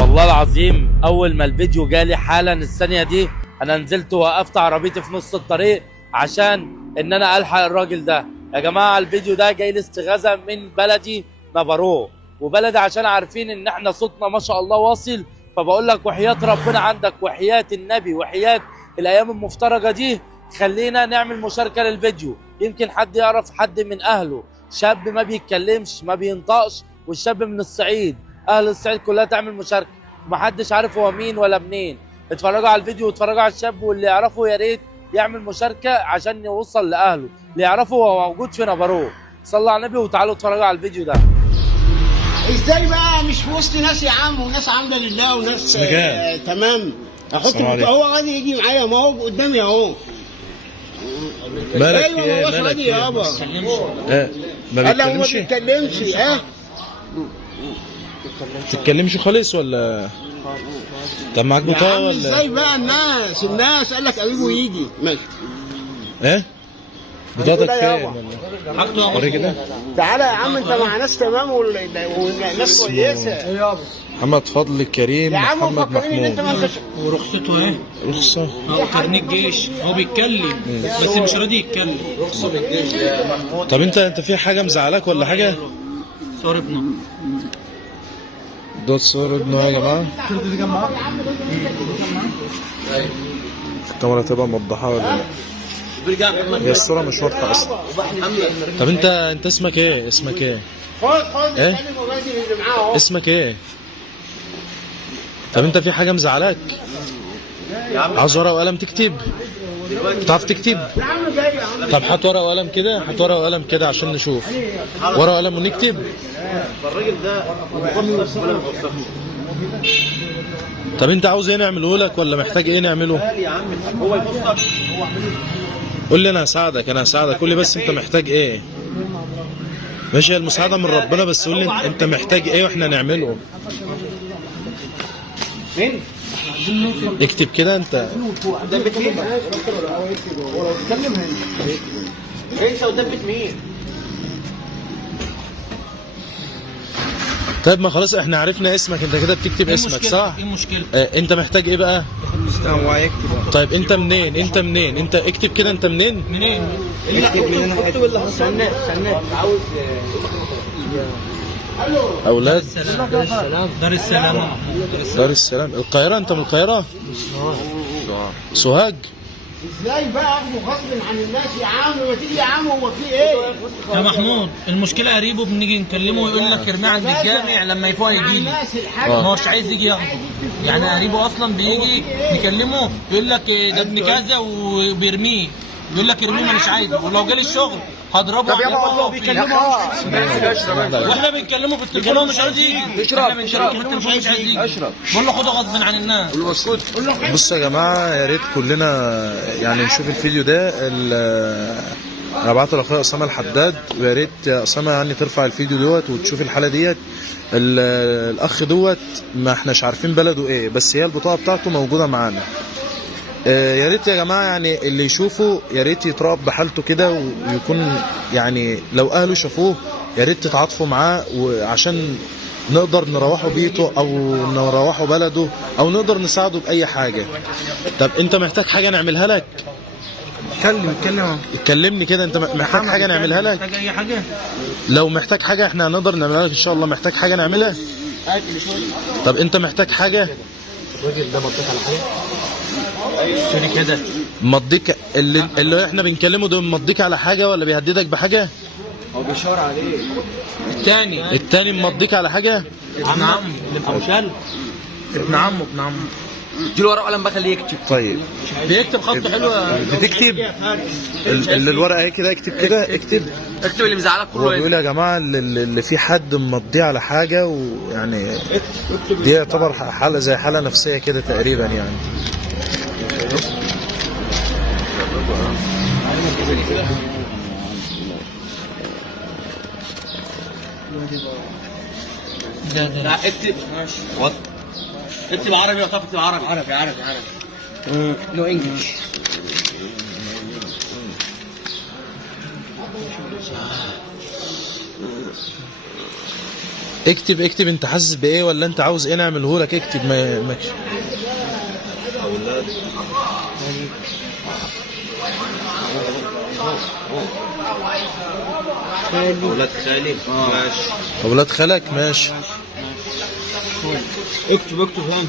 والله العظيم اول ما الفيديو جالي حالا الثانيه دي انا نزلت ووقفت عربيتي في نص الطريق عشان ان انا الحق الراجل ده. يا جماعه الفيديو ده جاي لي استغاثه من بلدي نافارو، وبلدي عشان عارفين ان احنا صوتنا ما شاء الله واصل. فبقول لك وحياة ربنا عندك وحياة النبي وحياة الايام المفترجه دي خلينا نعمل مشاركه للفيديو، يمكن حد يعرف حد من اهله شاب ما بيتكلمش ما بينطقش، والشاب من الصعيد، اهل الصعيد كلها تعمل مشاركه، محدش عارف هو مين ولا منين. اتفرجوا على الفيديو واتفرجوا على الشاب، واللي يعرفه يا ريت يعمل مشاركه عشان يوصل لاهله، اللي يعرفه هو موجود في نافارو. صلوا على النبي وتعالوا اتفرجوا على الفيديو ده. ازاي بقى مش في وسط ناس يا عم، وناس عامله لله وناس تمام. احط هو غادي يجي معايا، ما هو قدامي اهو. مالك ايوه ما هوش غادي يابا. ما قال له ما بيتكلمش بيتكلمش. تتكلمش خالص ولا؟ طب معاك يا بطاقه عم ولا؟ ازاي بقى الناس قال لك قريبه يجي ماشي. ايه بطاقتك لا فين يابا. ولا؟ وري كده. تعالى يا عم انت مع ناس تمام والناس كويسه. محمد فضل كريم يا عم محمد مفكرين ان انت ما محمود. انتش. ورخصته ايه؟ رخصه هو كارنيه الجيش، هو بيتكلم بس مش راضي يتكلم. طب انت في حاجه مزعلاك ولا حاجه؟ صور ابنه. ده صور ابنه يا جماعه. الكاميرا تبقى موضحه ولا لا؟ هي الصوره مش واضحه اصلا. طب انت اسمك ايه؟ اسمك ايه؟ خد إيه؟ كلم الراجل اللي معاه اهو. اسمك ايه؟ طب انت في حاجه مزعلاك؟ عاوز ورقه وقلم تكتب؟ بتعرف تكتب؟ يا عم جاي يا عم. طب هات ورقه وقلم كده، هات ورقه وقلم كده عشان نشوف. ورقه وقلم ونكتب. طب انت عاوز ايه نعمله لك ولا محتاج ايه نعمله؟ قول لي انا هساعدك قول لي بس انت محتاج ايه؟ ماشي، المساعده من ربنا، بس قول لي انت محتاج ايه واحنا نعمله. اكتب كده انت. انت ودبت مين؟ طيب ما خلاص احنا عرفنا اسمك، انت كده بتكتب اسمك صح؟ ايه المشكله؟ انت محتاج ايه بقى؟ طيب انت منين؟ انت اكتب كده، انت منين؟ منين؟ اكتب اللي استنى عاوز. اولاد دار السلام. دار السلام القاهره. انت من القاهره؟ سوهاج. ازاي بقى اخده غصب عن الناس يا عم؟ ما تيجي يا عم، هو في ايه؟ يا محمود المشكله قريبه بنيجي نكلمه ويقول لك ارميه عند الجامع لما يفوق يجي لي. ما هوش عايز يجي ياخده، يعني قريبه اصلا بيجي نكلمه يقول لك ده ابن كذا وبيرميه، يقول لك ارميه مش عايزه، ولو جالي الشغل هضربه. طب يابا هو بيكلمه واحنا بنكلمه في التليفون هو مش عايز يجي. احنا بنكلمه في التليفون مش عايز يجي. بقول له خده غصب عن الناس. بصوا يا جماعه، يا ريت كلنا يعني نشوف الفيديو ده. انا بعته لاخويا اسامه الحداد، ويا ريت يا اسامه يعني ترفع الفيديو دوت وتشوف الحاله ديت. الاخ دوت ما احناش عارفين بلده ايه، بس هي البطاقه بتاعته موجوده معانا. يا ريت يا جماعه يعني اللي يشوفه يا ريت يتراب بحالته كده، ويكون يعني لو اهله شافوه يا ريت تتعاطفوا معاه، وعشان نقدر نروحه بيته او نروحه بلده او نقدر نساعده باي حاجه. طب انت محتاج حاجه نعملها لك؟ اتكلمني كده، انت محتاج حاجه نعملها لك؟ محتاج اي حاجه؟ لو محتاج حاجه احنا هنقدر نعملها لك ان شاء الله. محتاج حاجه نعملها؟ طب انت محتاج حاجه؟ الراجل ده مضيك على حاجه؟ شركه ده مضيك اللي احنا بنكلمه ده مضيك على حاجه ولا بيهددك بحاجه؟ هو بيشاور عليه. التاني مضيك على حاجه؟ ابن عمه ابو شال، ابن عمه اديله ورقه وقلم بقى خليه يكتب. طيب بيكتب خطه حلوه. بتكتب الورقه اهي كده، اكتب كده، اكتب اللي مزعلك هو كله. بيقول يا جماعه اللي في حد مضيه على حاجه، ويعني دي يعتبر حاله زي حاله نفسيه كده تقريبا يعني. لا اكتب ماشي. اكتب عربي لو تعرف تكتب عربي. نو انجلش. اكتب انت حاسس بايه ولا انت عاوز ايه نعمله لك. اكتب ماشي. اولاد خالي ماشي. اولاد خالك ماشي. اكتب هنا.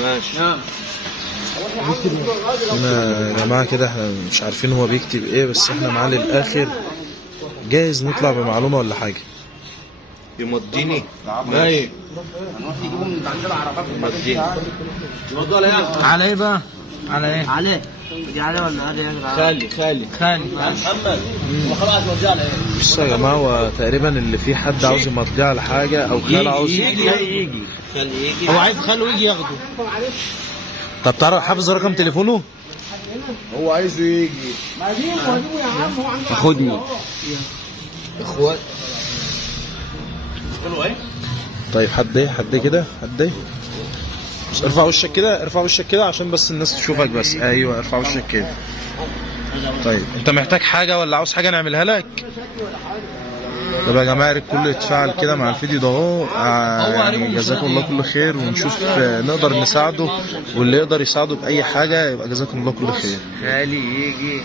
ماشي. هنا يا جماعه كده احنا مش عارفين هو بيكتب ايه، بس احنا معاه للاخر جايز نطلع بمعلومه ولا حاجه. يمضيني ماشي. يمضيني على ايه بقى؟ على ايه؟ عليه دي عليه ولا عليه يا جدعان؟ خالي محمد خلاص وديه على ايه؟ بصوا يا جماعه هو تقريبا اللي فيه حد عاوز يمضيه على حاجه او خاله عاوز يجي هو عايز خاله يجي ياخده. طب تعرف حافظ رقم تليفونه؟ هو عايزه يجي. ما اجيبه يا عم، هو عنده خدني اخوات. طيب حد كده بس ارفع وشك كده عشان بس الناس تشوفك بس. ايوه ارفع وشك كده. طيب انت محتاج حاجه ولا عاوز حاجه نعملها لك؟ طب يا جماعه الكل يتفاعل كده مع الفيديو ده اهو. يعني جزاكم الله كل خير، ونشوف نقدر نساعده، واللي يقدر يساعده باي حاجه يبقى جزاكم الله كل خير. خالي يجي